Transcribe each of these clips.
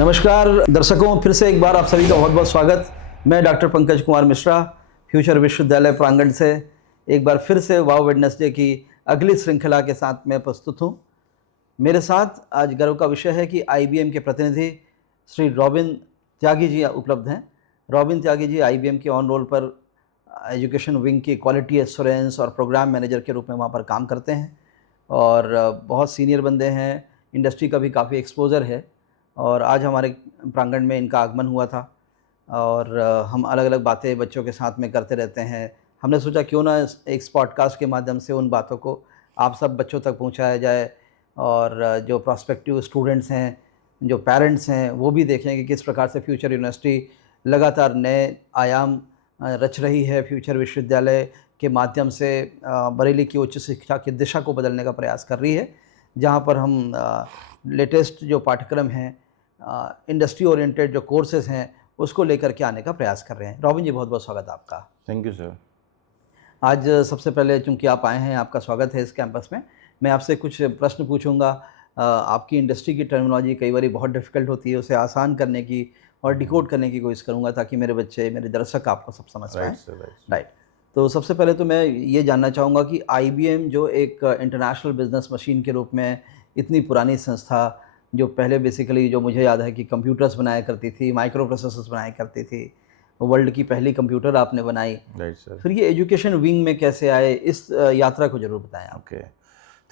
नमस्कार दर्शकों, फिर से एक बार आप सभी का बहुत बहुत स्वागत। मैं डॉक्टर पंकज कुमार मिश्रा फ्यूचर विश्वविद्यालय प्रांगण से एक बार फिर से वाव वेडनेसडे की अगली श्रृंखला के साथ मैं प्रस्तुत हूँ। मेरे साथ आज गर्व का विषय है कि IBM के प्रतिनिधि श्री रॉबिन त्यागी जी उपलब्ध हैं। रॉबिन त्यागी जी IBM के ऑन रोल पर एजुकेशन विंग की क्वालिटी एश्योरेंस और प्रोग्राम मैनेजर के रूप में वहाँ पर काम करते हैं और बहुत सीनियर बंदे हैं, इंडस्ट्री का भी काफ़ी एक्सपोजर है। और आज हमारे प्रांगण में इनका आगमन हुआ था और हम अलग अलग बातें बच्चों के साथ में करते रहते हैं। हमने सोचा क्यों ना एक पॉडकास्ट के माध्यम से उन बातों को आप सब बच्चों तक पहुंचाया जाए और जो प्रॉस्पेक्टिव स्टूडेंट्स हैं, जो पेरेंट्स हैं, वो भी देखें कि किस प्रकार से फ्यूचर यूनिवर्सिटी लगातार नए आयाम रच रही है। फ्यूचर विश्वविद्यालय के माध्यम से बरेली की उच्च शिक्षा की दिशा को बदलने का प्रयास कर रही है, जहाँ पर हम लेटेस्ट जो पाठ्यक्रम हैं, इंडस्ट्री ओरिएंटेड जो कोर्सेज हैं, उसको लेकर के आने का प्रयास कर रहे हैं। रॉबिन जी, बहुत बहुत स्वागत है आपका। Thank you sir. आज सबसे पहले चूंकि आप आए हैं, आपका स्वागत है इस कैंपस में। मैं आपसे कुछ प्रश्न पूछूंगा। आपकी इंडस्ट्री की टर्मिनोलॉजी कई बार बहुत डिफ़िकल्ट होती है, उसे आसान करने की और डिकोड करने की कोशिश करूंगा ताकि मेरे बच्चे, मेरे दर्शक आपको सब समझ पाएँ। राइट। तो सबसे पहले तो मैं ये जानना चाहूँगा कि IBM जो एक इंटरनेशनल बिजनेस मशीन के रूप में इतनी पुरानी संस्था, जो पहले बेसिकली जो मुझे याद है कि कंप्यूटर्स बनाया करती थी, माइक्रो प्रोसेसर्स बनाया करती थी, वर्ल्ड की पहली कंप्यूटर आपने बनाई। Right sir. फिर ये एजुकेशन विंग में कैसे आए, इस यात्रा को जरूर बताएं आप। Okay,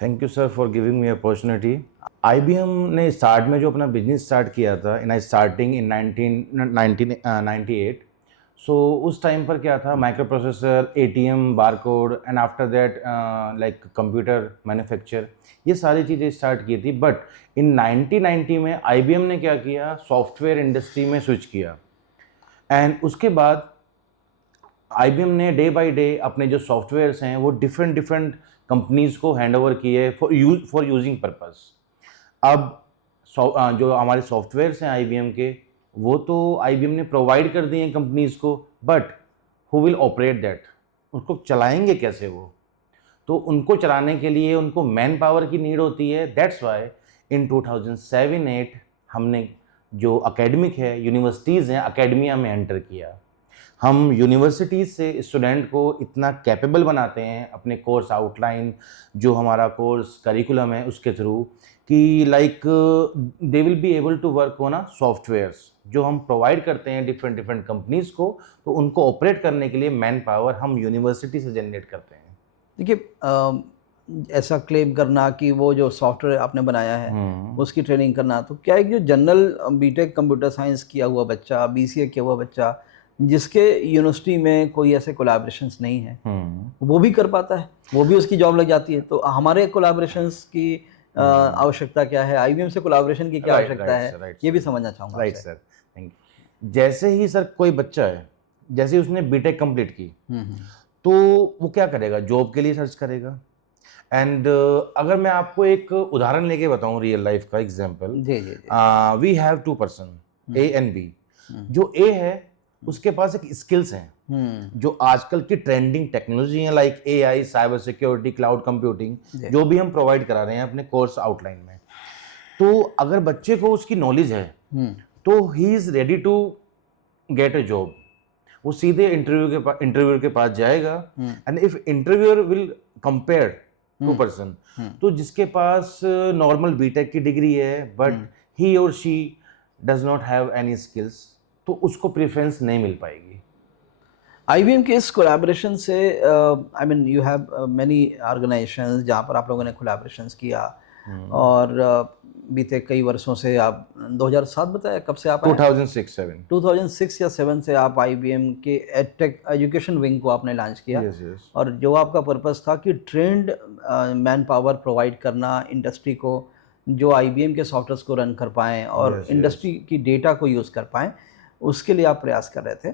thank you sir for giving me opportunity. IBM ने स्टार्ट में जो अपना बिजनेस स्टार्ट किया था इन स्टार्टिंग इन 1998। सो उस टाइम पर क्या था, micro processor, ATM, barcode and after that like computer manufacture, ये सारी चीज़ें स्टार्ट की थी। बट इन 1990 में IBM ने क्या किया, सॉफ्टवेयर इंडस्ट्री में स्विच किया। एंड उसके बाद IBM ने डे बाय डे अपने जो सॉफ्टवेयर्स हैं वो डिफरेंट कंपनीज़ को हैंड ओवर किए फॉर यूजिंग पर्पस। अब जो हमारे सॉफ्टवेयर्स हैं IBM के, वो तो IBM ने प्रोवाइड कर दिए हैं कंपनीज़ को, but who will operate that, उसको चलाएंगे कैसे वो? तो उनको चलाने के लिए उनको मैन पावर की नीड होती है। दैट्स वाई इन 2007-8 हमने जो अकेडमिक है, यूनिवर्सिटीज़ हैं, अकेडमिया में एंटर किया। हम यूनिवर्सिटीज़ से स्टूडेंट को इतना कैपेबल बनाते हैं अपने कोर्स आउटलाइन, जो हमारा कोर्स करिकुलम है उसके थ्रू, कि like they will be able to work on softwares जो हम प्रोवाइड करते हैं डिफरेंट कंपनीज़ को। तो उनको ऑपरेट करने के लिए मैन पावर हम यूनिवर्सिटी से जनरेट करते हैं। देखिए, ऐसा क्लेम करना कि वो जो सॉफ्टवेयर आपने बनाया है उसकी ट्रेनिंग करना, तो क्या एक जो जनरल बीटेक कंप्यूटर साइंस किया हुआ बच्चा, BCA किया हुआ बच्चा, जिसके यूनिवर्सिटी में कोई ऐसे कोलैबोरेशंस नहीं है, वो भी कर पाता है, वो भी उसकी जॉब लग जाती है? तो हमारे कोलैबोरेशंस की आवश्यकता क्या है, IBM से कोलैबोरेशन की क्या आवश्यकता है, ये भी समझना चाहूँगा। Right sir, thank you. जैसे ही सर कोई बच्चा है, जैसे ही उसने बीटेक कंप्लीट की, तो वो क्या करेगा, जॉब के लिए सर्च करेगा। एंड अगर मैं आपको एक उदाहरण लेके बताऊं, रियल लाइफ का example, we have 2 person, A and B। जो A है उसके पास एक स्किल्स हैं जो आजकल की ट्रेंडिंग टेक्नोलॉजी है, like AI, cyber security, cloud computing, जो भी हम प्रोवाइड करा रहे हैं अपने कोर्स आउटलाइन में। तो अगर बच्चे को उसकी नॉलेज है तो he is ready to get a job. वो सीधे इंटरव्यूअर के पास जाएगा, and if interviewer will compare 2 person, तो जिसके पास नॉर्मल बीटेक की डिग्री है बट ही और she does not have any skills, तो उसको प्रेफरेंस नहीं मिल पाएगी। IBM के इस कोलैबोरेशन से, I mean you have many organisations जहाँ पर आप लोगों ने कोलैबोरेशंस किया, और बीते कई वर्षों से आप 2007 बताया, कब से आप 2006 या 7 से आप IBM के एडटेक एजुकेशन विंग को आपने लॉन्च किया। yes. और जो आपका पर्पस था कि ट्रेंड मैन पावर प्रोवाइड करना इंडस्ट्री को, जो IBM के सॉफ्टवेयर को रन कर पाएँ और इंडस्ट्री की डेटा को यूज़ कर पाएँ, उसके लिए आप प्रयास कर रहे थे।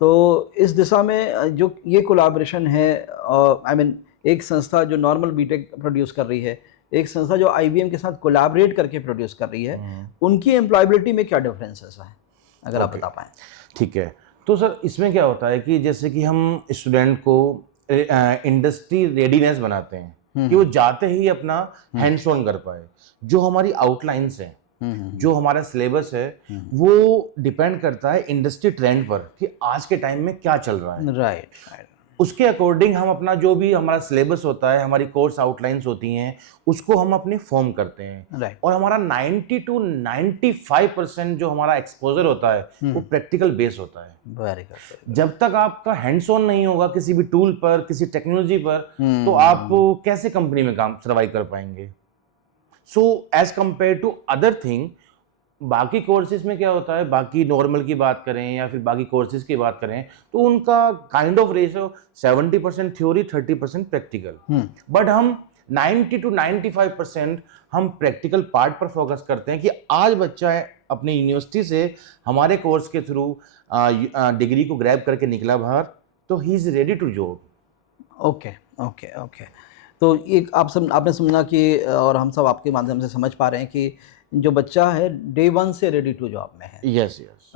तो इस दिशा में जो ये कोलैबोरेशन है, आई मीन एक संस्था जो नॉर्मल बीटेक प्रोड्यूस कर रही है, एक संस्था जो IBM के साथ कोलैबोरेट करके प्रोड्यूस कर रही है, उनकी एम्प्लॉयबिलिटी में क्या डिफरेंसेस है, अगर आप बता पाएँ। ठीक है, तो सर इसमें क्या होता है कि जैसे कि हम स्टूडेंट को इंडस्ट्री रेडीनेस बनाते हैं कि वो जाते ही अपना हैंड्स ऑन कर पाए। जो हमारी आउटलाइंस हैं जो हमारा सिलेबस है वो डिपेंड करता है इंडस्ट्री ट्रेंड पर कि आज के टाइम में क्या चल रहा है। Right right. उसके अकॉर्डिंग हम अपना जो भी हमारा सिलेबस होता है, हमारी कोर्स आउटलाइंस होती हैं, उसको हम अपने फॉर्म करते हैं। राइट। और हमारा 90 to 95% जो हमारा एक्सपोजर होता है वो प्रैक्टिकल बेस होता है। Very good. जब तक आपका हैंड्स ऑन नहीं होगा किसी भी टूल पर, किसी टेक्नोलॉजी पर, तो आप कैसे कंपनी में काम सर्वाइव कर पाएंगे। So as compare to other thing, बाकी कोर्सेज में क्या होता है, बाकी नॉर्मल की बात करें या फिर बाकी कोर्सेज की बात करें, तो उनका kind of ratio 70% theory 30% practical. But हम 90 to 95% हम प्रैक्टिकल पार्ट पर फोकस करते हैं कि आज बच्चा है अपने यूनिवर्सिटी से हमारे कोर्स के थ्रू डिग्री को ग्रैब करके निकला बाहर, तो he is ready to job. Okay okay okay. तो एक आपने समझा कि, और हम सब आपके माध्यम से समझ पा रहे हैं कि जो बच्चा है डे वन से रेडी टू जॉब में है। Yes yes.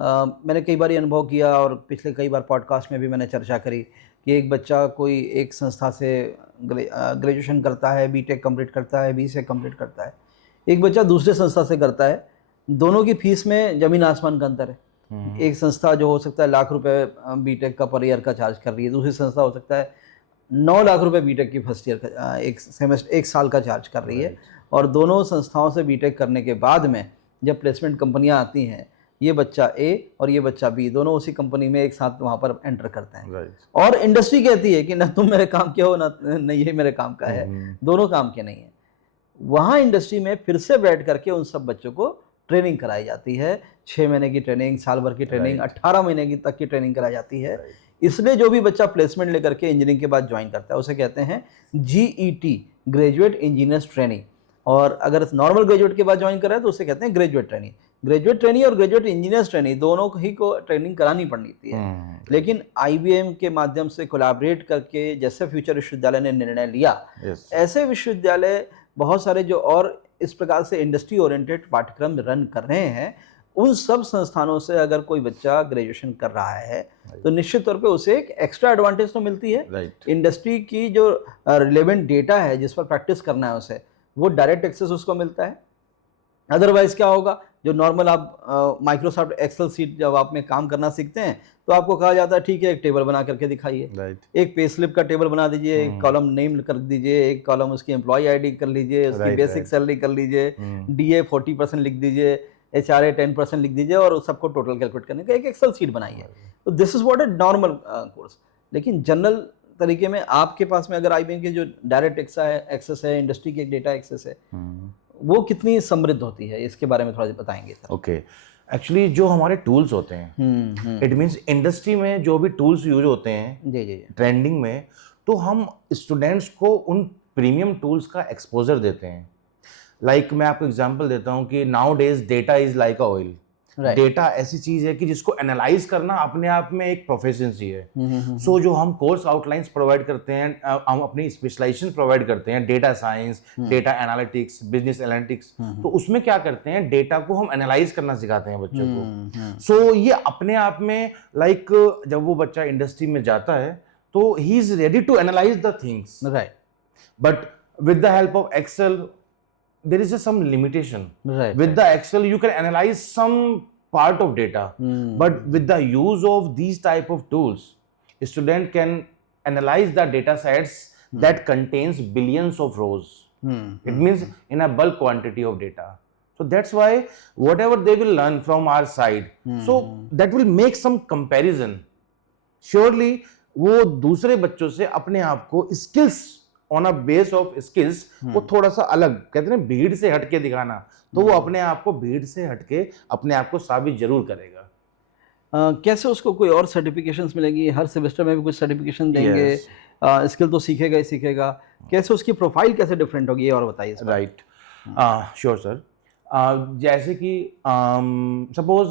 मैंने कई बार ये अनुभव किया और पिछले कई बार पॉडकास्ट में भी मैंने चर्चा करी कि एक बच्चा कोई एक संस्था से ग्रेजुएशन करता है, बीटेक कंप्लीट करता है, बीसीए कंप्लीट करता है, एक बच्चा दूसरे संस्था से करता है, दोनों की फीस में ज़मीन आसमान का अंतर है। एक संस्था जो हो सकता है लाख रुपए बीटेक का पर ईयर का चार्ज कर रही है, दूसरी संस्था हो सकता है 9 लाख रुपए बीटेक की फर्स्ट ईयर का एक साल का चार्ज कर रही है। और दोनों संस्थाओं से बीटेक करने के बाद में जब प्लेसमेंट कंपनियां आती हैं, ये बच्चा ए और ये बच्चा बी दोनों उसी कंपनी में एक साथ वहाँ पर एंटर करते हैं। और इंडस्ट्री कहती है कि ना तुम मेरे काम के हो ना ये मेरे काम का है, दोनों काम के नहीं है। वहाँ इंडस्ट्री में फिर से बैठ करके उन सब बच्चों को ट्रेनिंग कराई जाती है, 6 महीने की ट्रेनिंग, साल भर की ट्रेनिंग, 18 महीने तक की ट्रेनिंग कराई जाती है। इसलिए जो भी बच्चा प्लेसमेंट लेकर के इंजीनियरिंग के बाद ज्वाइन करता है उसे कहते हैं GET, ग्रेजुएट इंजीनियर्स ट्रेनिंग। और अगर नॉर्मल ग्रेजुएट के बाद ज्वाइन कर रहा है तो उसे कहते हैं ग्रेजुएट ट्रेनिंग। ग्रेजुएट ट्रेनिंग और ग्रेजुएट इंजीनियर्स ट्रेनिंग दोनों ही को ट्रेनिंग करानी पड़ती है। लेकिन IBM के माध्यम से कोलैबोरेट करके, जैसे फ्यूचर विश्वविद्यालय ने निर्णय लिया, ऐसे विश्वविद्यालय बहुत सारे जो और इस प्रकार से इंडस्ट्री ओरिएंटेड पाठ्यक्रम रन कर रहे हैं, उन सब संस्थानों से अगर कोई बच्चा ग्रेजुएशन कर रहा है तो निश्चित तौर पे उसे एक एक्स्ट्रा एडवांटेज तो मिलती है। इंडस्ट्री की जो रिलेवेंट डेटा है जिस पर प्रैक्टिस करना है उसे, वो डायरेक्ट एक्सेस उसको मिलता है। अदरवाइज क्या होगा, जो नॉर्मल आप माइक्रोसॉफ्ट एक्सेल सीट जब आप में काम करना सीखते हैं तो आपको कहा जाता है ठीक है एक टेबल बना करके दिखाइए, एक पे स्लिप का टेबल बना दीजिए, एक कॉलम नेम कर दीजिए, एक कॉलम उसकी एम्प्लॉय आईडी कर लीजिए, उसकी बेसिक सैलरी कर लीजिए, DA 40% लिख दीजिए, HRA 10% लिख दीजिए और सबको टोटल कैलकुलेट करने का एक एक्सेल सीट बनाइए। तो this is what a normal course. लेकिन जनरल तरीके में आपके पास में अगर IBM के जो डायरेक्ट एक्सेस है, इंडस्ट्री की एक डेटा एक्सेस है, वो कितनी समृद्ध होती है, इसके बारे में थोड़ा बताएंगे सर। ओके, एक्चुअली जो हमारे टूल्स होते हैं, इट मीन्स इंडस्ट्री में जो भी टूल्स यूज होते हैं जी ट्रेंडिंग में, तो हम स्टूडेंट्स को उन प्रीमियम टूल्स का एक्सपोजर देते हैं। लाइक मैं आपको एग्जांपल देता हूं कि now days data is like a oil. Data ऐसी चीज है कि जिसको एनालाइज करना अपने आप में एक प्रोफेशनसी है। सो जो हम कोर्स आउटलाइंस प्रोवाइड करते हैं, हम अपनी स्पेशलाइजेशन प्रोवाइड करते हैं, data science, data analytics, business analytics, तो उसमें क्या करते हैं, डेटा को हम एनालाइज करना सिखाते हैं बच्चों को। सो ये अपने आप में लाइक जब वो बच्चा इंडस्ट्री में जाता है तो he is ready to analyse the things, right. But with the help of Excel there is just some limitation. With the Excel you can analyze some part of data, but with the use of these type of tools, a student can analyze the data sets that contains billions of rows. It means in a bulk quantity of data. So that's why whatever they will learn from our side, so that will make some comparison. Surely वो दूसरे बच्चों से अपने आप को skills on a base of skills वो थोड़ा सा अलग, कहते हैं भीड़ से हटके दिखाना, तो वो अपने आप को भीड़ से हटके अपने आप को साबित जरूर करेगा। कैसे उसको कोई और सर्टिफिकेशंस मिलेंगी? हर सेमेस्टर में भी कुछ सर्टिफिकेशन देंगे? स्किल तो सीखेगा ही सीखेगा, कैसे उसकी प्रोफाइल कैसे डिफरेंट होगी ये और बताइए। Right, sure sir. जैसे कि suppose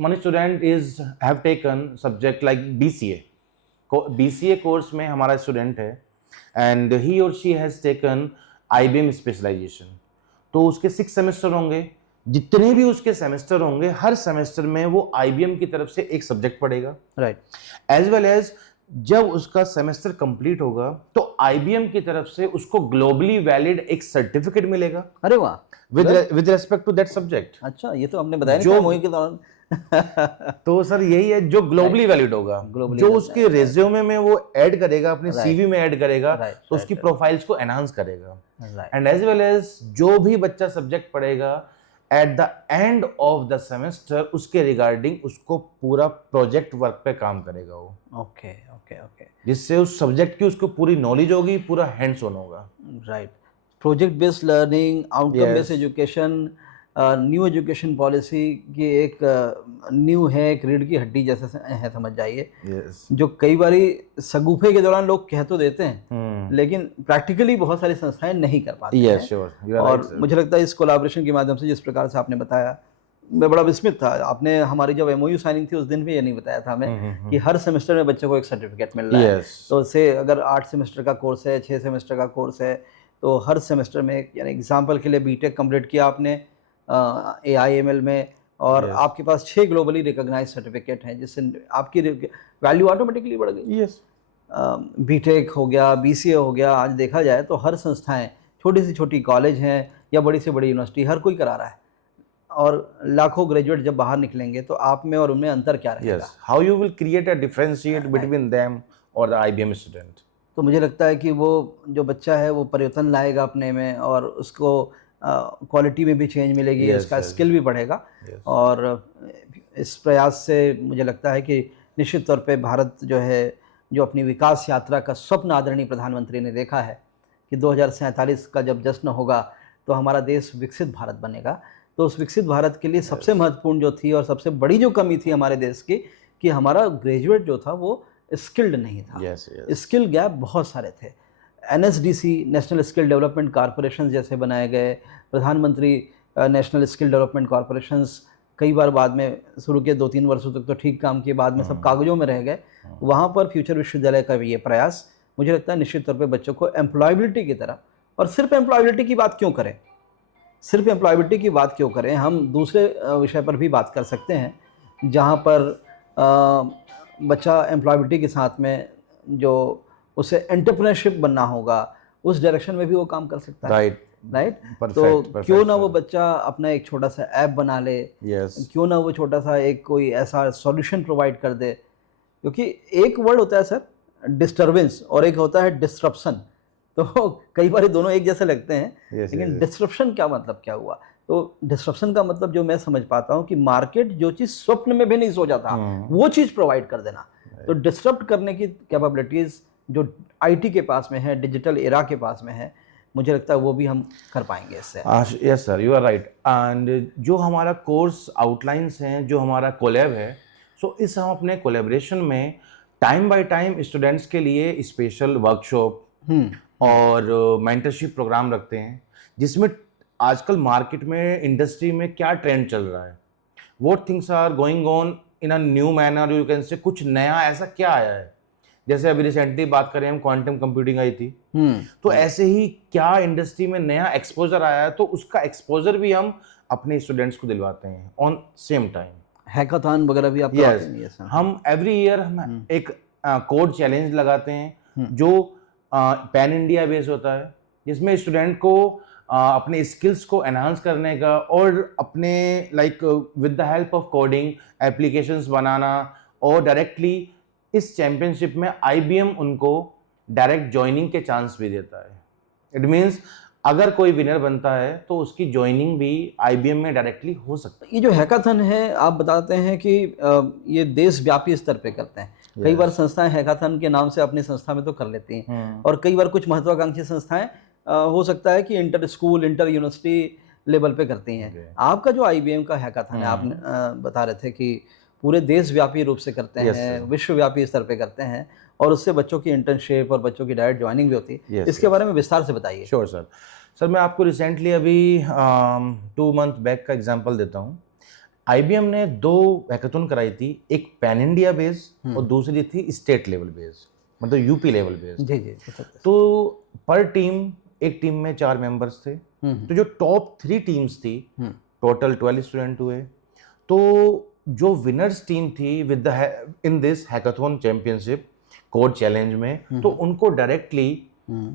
one student is have taken subject like BCA course में हमारा स्टूडेंट है and he or she has taken IBM specialisation, तो उसके 6 सेमेस्टर होंगे। जितने भी उसके सेमेस्टर होंगे, हर सेमेस्टर में वो IBM की तरफ से एक सब्जेक्ट पढ़ेगा, राइट, एज वेल एज जब उसका सेमेस्टर कंप्लीट होगा तो IBM की तरफ से उसको ग्लोबली वैलिड एक सर्टिफिकेट मिलेगा अरे वाह, with respect to that subject. अच्छा ये तो हमने बताया नहीं जो था MOU के दौरान। तो सर यही है जो ग्लोबली वैलिड होगा, Globally जो valid, उसके रिज्यूमे में वो ऐड करेगा, अपने Right. CV में ऐड करेगा, Right, तो right, उसकी right. प्रोफाइल्स को एनहांस करेगा। Right, and as well as जो भी बच्चा सब्जेक्ट पढ़ेगा at the end of the semester उसके रिगार्डिंग उसको पूरा प्रोजेक्ट वर्क पे काम करेगा वो, ओके ओके ओके, जिससे उस सब्जेक्ट की उसको पूरी नॉलेज होगी, पूरा हैंड्स ऑन होगा। Right. Project based learning, outcome based Yes. Education, new education policy की एक न्यू है, एक रीढ़ की हड्डी जैसे है समझ जाइए, यस। जो कई बारी सगुफे के दौरान लोग कह तो देते हैं लेकिन प्रैक्टिकली बहुत सारी संस्थाएं नहीं कर पाती यस हैं। श्योर, यू आर और राइट सर। मुझे लगता है इस कोलैबोरेशन के माध्यम से जिस प्रकार से आपने बताया, मैं बड़ा विस्मित था। आपने हमारी जब MOU साइनिंग थी उस दिन भी ये नहीं बताया था हमें कि हर सेमेस्टर में बच्चे को एक सर्टिफिकेट मिल रहा है। यस। तो से अगर 8 सेमेस्टर का कोर्स है, 6 सेमेस्टर का कोर्स है, तो हर सेमेस्टर में यानी एग्जाम्पल के लिए BTech कंप्लीट किया आपने AI/ML में, और Yes. आपके पास 6 ग्लोबली रिकॉग्नाइज सर्टिफिकेट हैं, जिससे आपकी वैल्यू ऑटोमेटिकली बढ़ गई। यस। BTech हो गया, BCA हो गया, आज देखा जाए तो हर संस्थाएं, छोटी से छोटी कॉलेज हैं या बड़ी से बड़ी यूनिवर्सिटी, हर कोई करा रहा है। और लाखों ग्रेजुएट जब बाहर निकलेंगे तो आप में और उनमें अंतर क्या रहेगा? Yes, how you will create a differentiate between them और द IBM स्टूडेंट। तो मुझे लगता है कि वो जो बच्चा है वो परिवर्तन लाएगा अपने में, और उसको क्वालिटी में भी चेंज मिलेगी, Yes, उसका yes. स्किल भी बढ़ेगा। Yes. और इस प्रयास से मुझे लगता है कि निश्चित तौर पे भारत जो है, जो अपनी विकास यात्रा का स्वप्न आदरणीय प्रधानमंत्री ने देखा है कि 2047 का जब जश्न होगा तो हमारा देश विकसित भारत बनेगा, तो उस विकसित भारत के लिए सबसे महत्वपूर्ण जो थी और सबसे बड़ी जो कमी थी हमारे देश की, कि हमारा ग्रेजुएट जो था वो स्किल्ड नहीं था। Yes, yes. स्किल गैप बहुत सारे थे। NSDC national skill development corporation जैसे बनाए गए, प्रधानमंत्री नेशनल स्किल डेवलपमेंट कॉरपोरेशंस कई बार बाद में शुरू के 2-3 वर्षों तक तो ठीक काम किए, बाद में सब कागजों में रह गए। वहाँ पर फ्यूचर विश्वविद्यालय का ये प्रयास मुझे लगता है निश्चित तौर पे बच्चों को एम्प्लॉयबिलिटी की तरफ, और सिर्फ एम्प्लॉयबिलिटी की बात क्यों करें, सिर्फ एम्प्लॉयबिलिटी की बात क्यों करें, हम दूसरे विषय पर भी बात कर सकते हैं जहाँ पर बच्चा एम्प्लॉयबिलिटी के साथ में जो उसे एंटरप्रेन्योरशिप बनना होगा, उस डायरेक्शन में भी वो काम कर सकता है। राइट। राइट, Perfect, तो perfect, क्यों ना वो sir. बच्चा अपना एक छोटा सा ऐप बना ले, यस। क्यों ना वो छोटा सा एक कोई ऐसा सॉल्यूशन प्रोवाइड कर दे, क्योंकि एक वर्ड होता है सर डिस्टर्बेंस और एक होता है डिस्ट्रप्शन, तो कई बार दोनों एक जैसे लगते हैं। Yes, लेकिन yes. डिस्ट्रप्शन क्या मतलब क्या हुआ? तो डिस्ट्रप्शन का मतलब जो मैं समझ पाता हूँ कि मार्केट जो चीज़ स्वप्न में भी नहीं सोचा था वो चीज़ प्रोवाइड कर देना। तो डिस्टर्ब करने की कैपेबिलिटीज़ जो IT के पास में है, डिजिटल एरा के पास में है, मुझे लगता है वो भी हम कर पाएंगे इससे। Yes sir, you are right. And जो हमारा कोर्स आउटलाइंस हैं, जो हमारा कोलैब है, सो इस हम अपने कोलैबोरेशन में टाइम बाय टाइम स्टूडेंट्स के लिए स्पेशल वर्कशॉप और मेंटरशिप प्रोग्राम रखते हैं, जिसमें आजकल मार्केट में, इंडस्ट्री में क्या ट्रेंड चल रहा है, what things are going on in a new manner, you can say कुछ नया ऐसा क्या आया है। जैसे अभी रिसेंटली बात करें हम, क्वांटम कंप्यूटिंग आई थी, तो ऐसे ही क्या इंडस्ट्री में नया एक्सपोजर आया है, तो उसका एक्सपोजर भी हम अपने स्टूडेंट्स को दिलवाते हैं ऑन सेम टाइम। हैकाथॉन वगैरह भी आप करवाते हैं? Yes, हम एवरी ईयर हम एक कोड चैलेंज लगाते हैं जो पैन इंडिया बेस होता है, जिसमें स्टूडेंट को अपने स्किल्स को एनहांस करने का और अपने like with the help of coding applications बनाना, और डायरेक्टली इस चैंपियनशिप में IBM उनको डायरेक्ट ज्वाइनिंग के चांस भी देता है। इट मीन्स अगर कोई विनर बनता है तो उसकी ज्वाइनिंग भी IBM में डायरेक्टली हो सकता है। ये जो हैकाथन है, आप बताते हैं कि ये देशव्यापी स्तर पे करते हैं। कई बार संस्थाएं हैकाथन के नाम से अपनी संस्था में तो कर लेती हैं, और कई बार कुछ महत्वाकांक्षी संस्थाएं हो सकता है कि inter school, inter university level पे करती हैं। आपका जो IBM का हैकाथन है, आप बता रहे थे कि पूरे देशव्यापी रूप से करते हैं, विश्वव्यापी स्तर पे करते हैं, और उससे बच्चों की इंटर्नशिप और बच्चों की डायरेक्ट ज्वाइनिंग भी होती है। इसके बारे में विस्तार से बताइए। Sure sir. सर मैं आपको रिसेंटली अभी 2 मंथ बैक का एग्जांपल देता हूँ। IBM ने 2 हैकाथन कराई थी, एक पैन इंडिया बेस और दूसरी थी स्टेट लेवल बेस, मतलब UP लेवल बेस। जी जी। तो पर टीम, एक टीम में 4 मेंबर्स थे, तो जो टॉप 3 टीम्स थी, टोटल 12 स्टूडेंट हुए। तो जो विनर्स टीम थी with the in this hackathon championship, code challenge में, तो उनको डायरेक्टली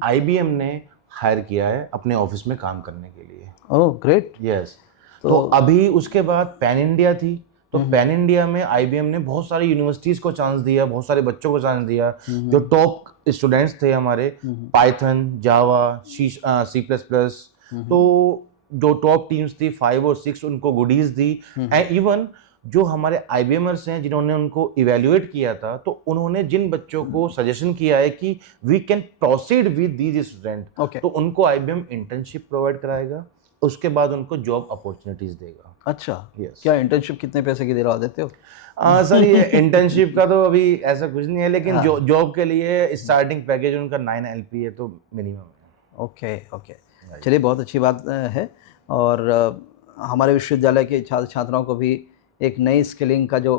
IBM ने हायर किया है अपने ऑफिस में काम करने के लिए। Oh great. यस। तो अभी उसके बाद पैन इंडिया थी, तो पैन इंडिया में IBM ने बहुत सारी यूनिवर्सिटीज को चांस दिया, बहुत सारे बच्चों को चांस दिया जो टॉप स्टूडेंट्स थे हमारे, पाइथन, जावा, C++, तो जो टॉप टीम्स थी 5 और 6 उनको गुडीज दी। एंड इवन जो हमारे IBMers हैं जिन्होंने उनको इवेल्युएट किया था, तो उन्होंने जिन बच्चों को सजेशन किया है कि we can proceed with these student, तो उनको IBM इंटर्नशिप प्रोवाइड कराएगा, उसके बाद उनको जॉब अपॉर्चुनिटीज देगा। अच्छा। Yes. क्या इंटर्नशिप कितने पैसे की दिलवा देते हो? सर ये इंटर्नशिप का तो अभी ऐसा कुछ नहीं है, लेकिन जॉब के लिए स्टार्टिंग पैकेज उनका 9 LP है, तो मिनिमम है। ओके ओके, चलिए बहुत अच्छी बात है। और हमारे विश्वविद्यालय के छात्र छात्राओं को भी एक नई स्किलिंग का जो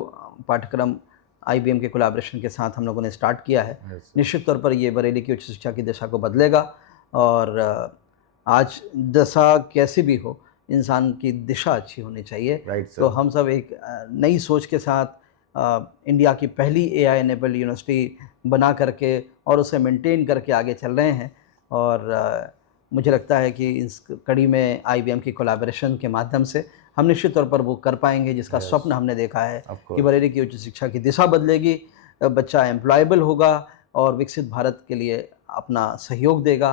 पाठ्यक्रम IBM के कोलैबोरेशन के साथ हम लोगों ने स्टार्ट किया है, निश्चित तौर पर ये बरेली की उच्च शिक्षा की दिशा को बदलेगा। और आज दशा कैसी भी हो, इंसान की दिशा अच्छी होनी चाहिए। तो हम सब एक नई सोच के साथ इंडिया की पहली AI एनेबल्ड यूनिवर्सिटी बना करके और उसे मेंटेन करके आगे चल रहे हैं। और मुझे लगता है कि इस कड़ी में IBM की कोलैबोरेशन के माध्यम से हम निश्चित तौर पर वो कर पाएंगे जिसका स्वप्न हमने देखा है कि बरेली की उच्च शिक्षा की दिशा बदलेगी, बच्चा एम्प्लॉयबल होगा और विकसित भारत के लिए अपना सहयोग देगा।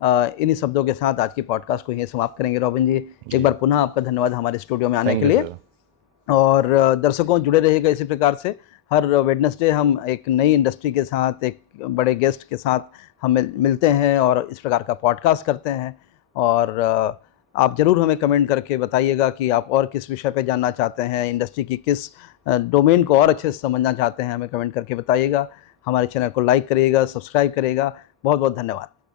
इन्हीं शब्दों के साथ आज की पॉडकास्ट को यहीं समाप्त करेंगे। रॉबिन जी, एक बार पुनः आपका धन्यवाद हमारे स्टूडियो में आने के लिए। और दर्शकों जुड़े रहिएगा इसी प्रकार से। हर वेडनेसडे हम एक नई इंडस्ट्री के साथ, एक बड़े गेस्ट के साथ हम मिलते हैं और इस प्रकार का पॉडकास्ट करते हैं। और आप ज़रूर हमें कमेंट करके बताइएगा कि आप और किस विषय पे जानना चाहते हैं, इंडस्ट्री की किस डोमेन को और अच्छे से समझना चाहते हैं, हमें कमेंट करके बताइएगा। हमारे चैनल को लाइक करिएगा, सब्सक्राइब करिएगा। बहुत बहुत धन्यवाद।